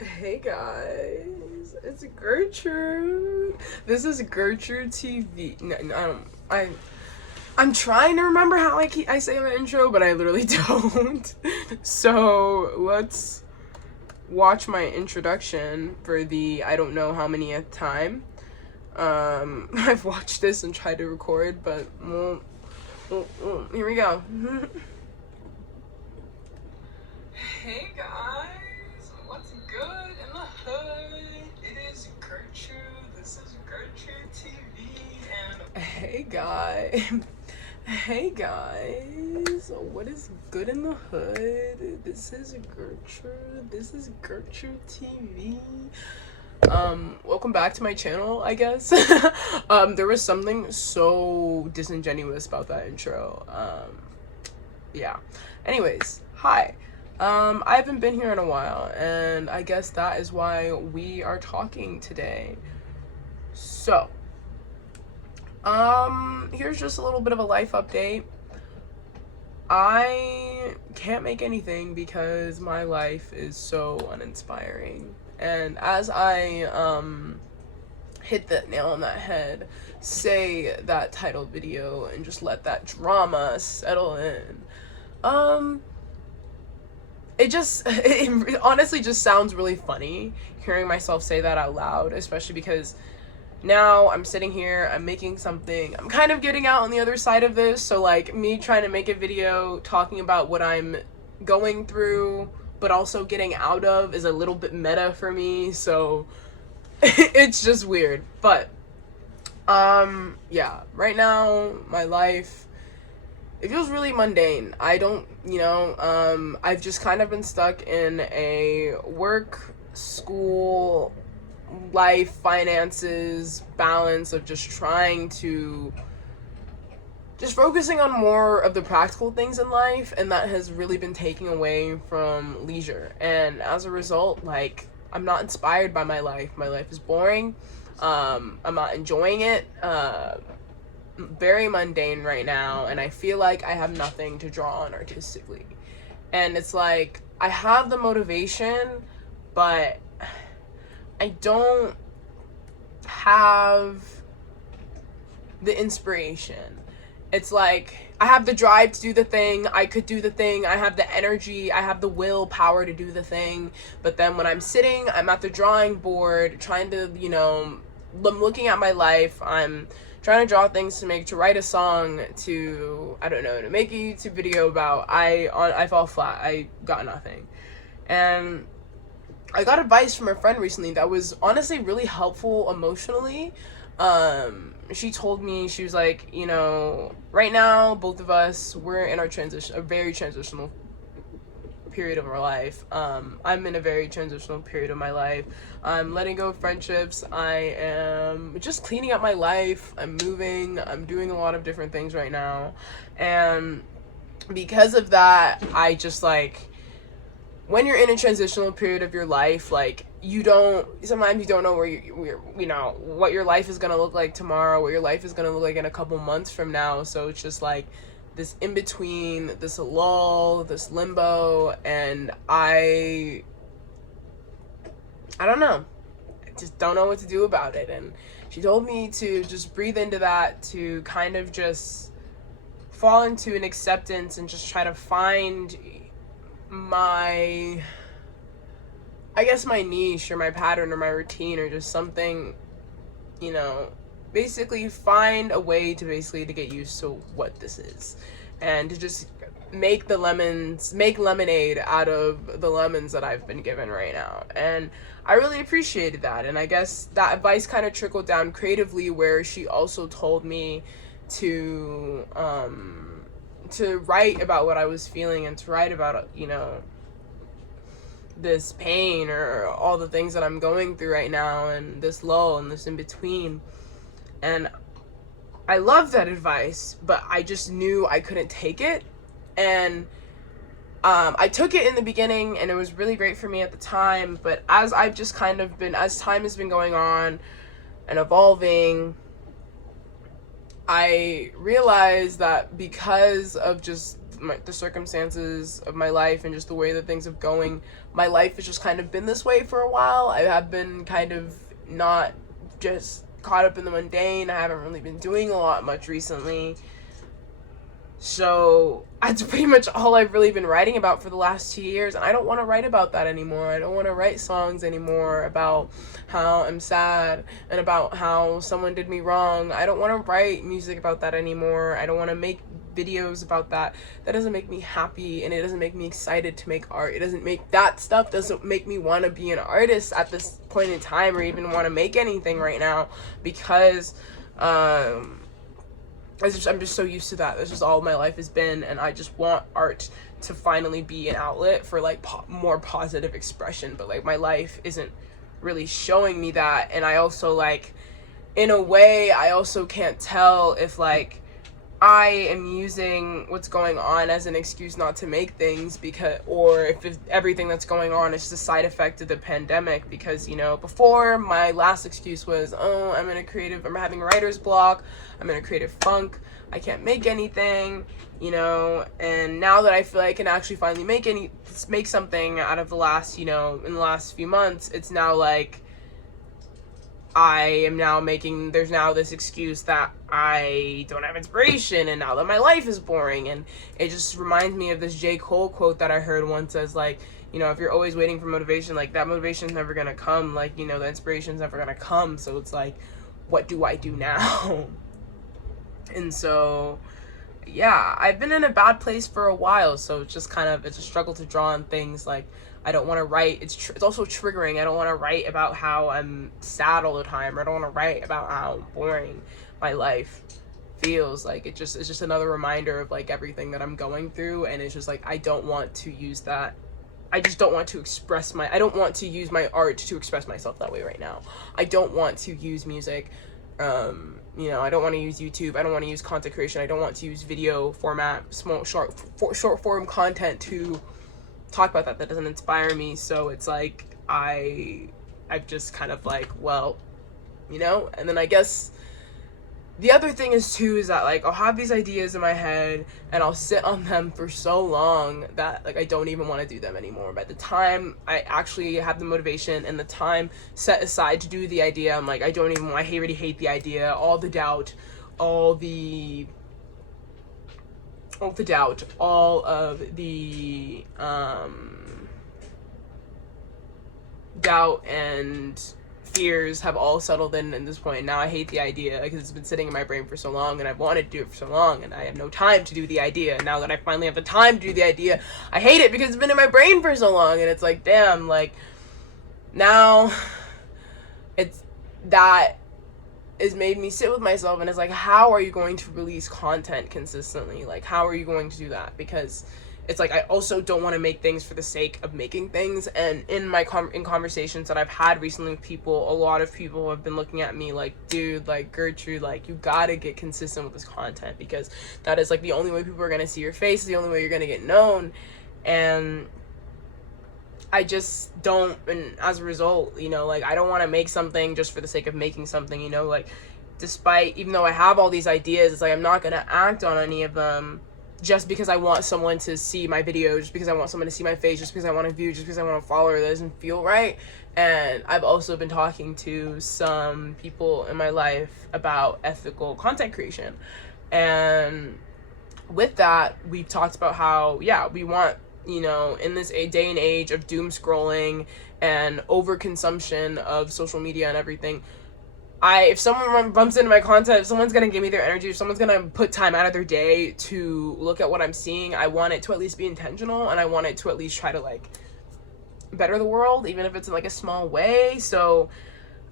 Hey guys, it's Gertrude. This is Gertrude TV. No, I don't. I'm trying to remember how I say my intro, but I literally don't. So let's watch my introduction for the I don't know how many time. I've watched this and tried to record, but here we go. Hey guys, what's good in the hood? It is Gertrude. This is Gertrude TV, and hey guys, what is good in the hood? This is Gertrude. This is Gertrude TV. Welcome back to my channel, I guess. There was something so disingenuous about that intro. Yeah. Anyways, hi. I haven't been here in a while, and I guess that is why we are talking today. So, here's just a little bit of a life update. I can't make anything because my life is so uninspiring. And as I, hit the nail on that head, say that title video, and just let that drama settle in, it honestly just sounds really funny hearing myself say that out loud, especially because now I'm sitting here, I'm making something, I'm kind of getting out on the other side of this, so like me trying to make a video talking about what I'm going through but also getting out of is a little bit meta for me, so it's just weird. But yeah, right now my life, it feels really mundane. I don't, I've just kind of been stuck in a work, school, life, finances balance of just trying to just focusing on more of the practical things in life, and that has really been taking away from leisure. And as a result, like, I'm not inspired by my life. My life is boring. I'm not enjoying it. Very mundane right now, and I feel like I have nothing to draw on artistically. And it's like I have the motivation, but I don't have the inspiration. It's like I have the drive to do the thing, I could do the thing, I have the energy, I have the willpower to do the thing, but then when I'm sitting, I'm at the drawing board trying to, I'm looking at my life, I'm trying to draw things to write a song, to, I don't know, to make a YouTube video about, I fall flat, I got nothing. And I got advice from a friend recently that was honestly really helpful emotionally. She told me, she was like, right now, both of us, we're in a very transitional period of our life. I'm in a very transitional period of my life. I'm letting go of friendships. I am just cleaning up my life. I'm moving. I'm doing a lot of different things right now. And because of that, I just like, when you're in a transitional period of your life, like, sometimes you don't know what your life is gonna look like tomorrow, what your life is gonna look like in a couple months from now. So it's just like this in between, this lull, this limbo, and I don't know. I just don't know what to do about it. And she told me to just breathe into that, to kind of just fall into an acceptance and just try to find my niche or my pattern or my routine or just something, basically find a way to get used to what this is, and to just make lemonade out of the lemons that I've been given right now. And I really appreciated that, and I guess that advice kind of trickled down creatively, where she also told me to write about what I was feeling, and to write about, this pain or all the things that I'm going through right now, and this lull and this in between. And I love that advice, but I just knew I couldn't take it. And I took it in the beginning, and it was really great for me at the time, but as time has been going on and evolving, I realized that because of just the circumstances of my life and just the way that things have going, my life has just kind of been this way for a while. I have been kind of not just caught up in the mundane. I haven't really been doing a lot much recently. So that's pretty much all I've really been writing about for the last 2 years. And I don't want to write about that anymore. I don't want to write songs anymore about how I'm sad and about how someone did me wrong. I don't want to write music about that anymore. I don't want to make videos about that. That doesn't make me happy, and it doesn't make me excited to make art. It doesn't make, that stuff doesn't make me want to be an artist at this point in time, or even want to make anything right now, because I'm just so used to that. That's just all my life has been, and I just want art to finally be an outlet for like more positive expression. But like my life isn't really showing me that, and I also, like, in a way, I also can't tell if like I am using what's going on as an excuse not to make things, because, or if everything that's going on is just a side effect of the pandemic. Because, you know, before, my last excuse was, oh, I'm having writer's block, I'm in a creative funk, I can't make anything, you know. And now that I feel like I can actually finally make something out of the last, you know, in the last few months, it's now like there's now this excuse that I don't have inspiration, and now that my life is boring. And it just reminds me of this J. Cole quote that I heard once, as like, you know, if you're always waiting for motivation, like, that motivation's never gonna come, like, you know, the inspiration's never gonna come. So it's like, what do I do now? And so, yeah, I've been in a bad place for a while, so it's a struggle to draw on things. Like, I don't want to write, it's also triggering. I don't want to write about how I'm sad all the time, or I don't want to write about how boring my life feels. Like, it's just another reminder of like everything that I'm going through, and it's just like, I don't want to use that. I just don't want to I don't want to use my art to express myself that way right now. I don't want to use music, you know, I don't want to use YouTube, I don't want to use content creation, I don't want to use video format, short form content to talk about that doesn't inspire me. So it's like, I've just kind of like, well, you know. And then I guess the other thing is too, is that like, I'll have these ideas in my head and I'll sit on them for so long that like I don't even want to do them anymore. By the time I actually have the motivation and the time set aside to do the idea, I'm like, I already hate the idea, all the doubt, all of the doubt and fears have all settled in at this point. Now I hate the idea because it's been sitting in my brain for so long, and I've wanted to do it for so long, and I have no time to do the idea. And now that I finally have the time to do the idea, I hate it because it's been in my brain for so long. And it's like, damn, like, now that has made me sit with myself, and it's like, how are you going to release content consistently? Like, how are you going to do that? Because it's like, I also don't want to make things for the sake of making things. And in my in conversations that I've had recently with people, a lot of people have been looking at me like, dude, like, Gertrude, like, you gotta get consistent with this content, because that is like the only way people are gonna see your face, the only way you're gonna get known. And I just don't, and as a result, you know, like, I don't want to make something just for the sake of making something, you know. Like, even though I have all these ideas, it's like, I'm not gonna act on any of them just because I want someone to see my video, just because I want someone to see my face, just because I want to view, just because I want to follow. That doesn't feel right. And I've also been talking to some people in my life about ethical content creation, and with that, we've talked about how, yeah, we want, you know, in this day and age of doom scrolling and overconsumption of social media and everything, if someone bumps into my content, if someone's gonna give me their energy, if someone's gonna put time out of their day to look at what I'm seeing, I want it to at least be intentional, and I want it to at least try to like better the world, even if it's in like a small way. So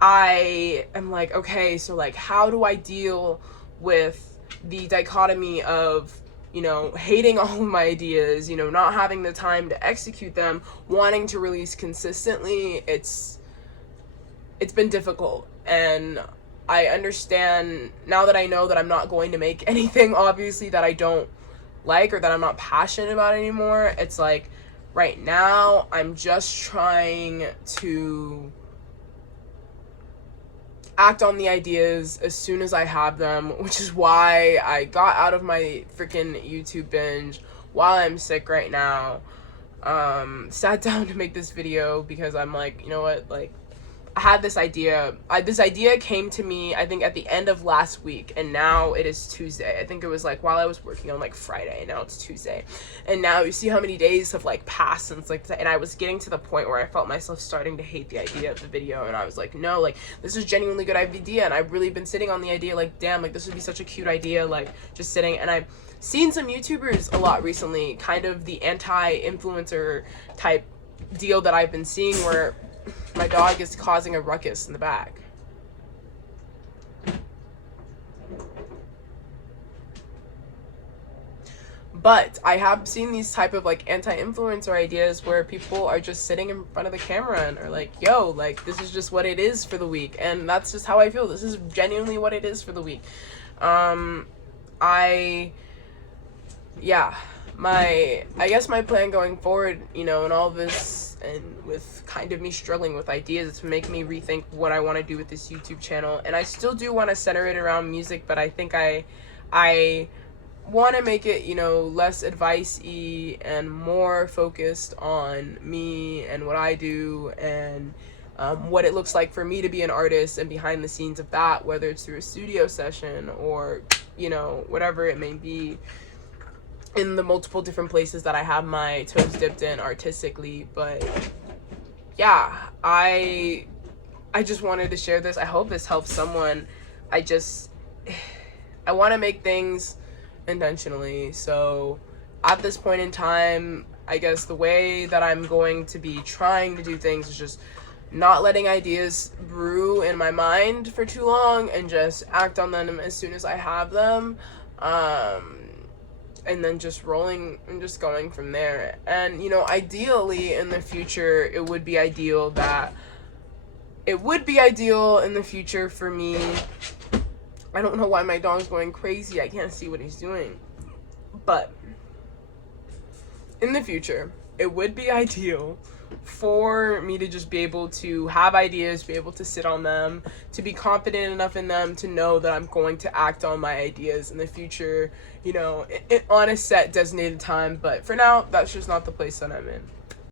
I am like, okay, so like, how do I deal with the dichotomy of, you know, hating all of my ideas, you know, not having the time to execute them, wanting to release consistently? It's been difficult. And I understand now that I know that I'm not going to make anything, obviously, that I don't like or that I'm not passionate about anymore. It's like, right now, I'm just trying to act on the ideas as soon as I have them, which is why I got out of my freaking YouTube binge, while I'm sick right now, sat down to make this video because I'm like, you know what, like, I had this idea. This idea came to me, I think, at the end of last week, and now it is Tuesday. I think it was like while I was working on like Friday, and now it's Tuesday. And now you see how many days have like passed since like, and I was getting to the point where I felt myself starting to hate the idea of the video, and I was like, no, like, this is genuinely a good idea, and I've really been sitting on the idea, like, damn, like, this would be such a cute idea, like, just sitting. And I've seen some YouTubers a lot recently, kind of the anti-influencer type deal that I've been seeing, where my dog is causing a ruckus in the back. But I have seen these type of like anti-influencer ideas where people are just sitting in front of the camera and are like, yo, like, this is just what it is for the week. And that's just how I feel. This is genuinely what it is for the week. I guess my plan going forward, you know, and all this, and with kind of me struggling with ideas, to make me rethink what I want to do with this YouTube channel. And I still do want to center it around music, but I think I want to make it, you know, less advice-y and more focused on me and what I do, and what it looks like for me to be an artist, and behind the scenes of that, whether it's through a studio session or, you know, whatever it may be, in the multiple different places that I have my toes dipped in artistically. But yeah, I just wanted to share this. I hope this helps someone. I want to make things intentionally. So at this point in time, I guess the way that I'm going to be trying to do things is just not letting ideas brew in my mind for too long, and just act on them as soon as I have them. And then just rolling and just going from there. And, you know, ideally in the future, it would be ideal in the future for me. I don't know why my dog's going crazy. I can't see what he's doing. But in the future, it would be ideal for me to just be able to have ideas, be able to sit on them, to be confident enough in them to know that I'm going to act on my ideas in the future, you know, on a set designated time. But for now, that's just not the place that I'm in.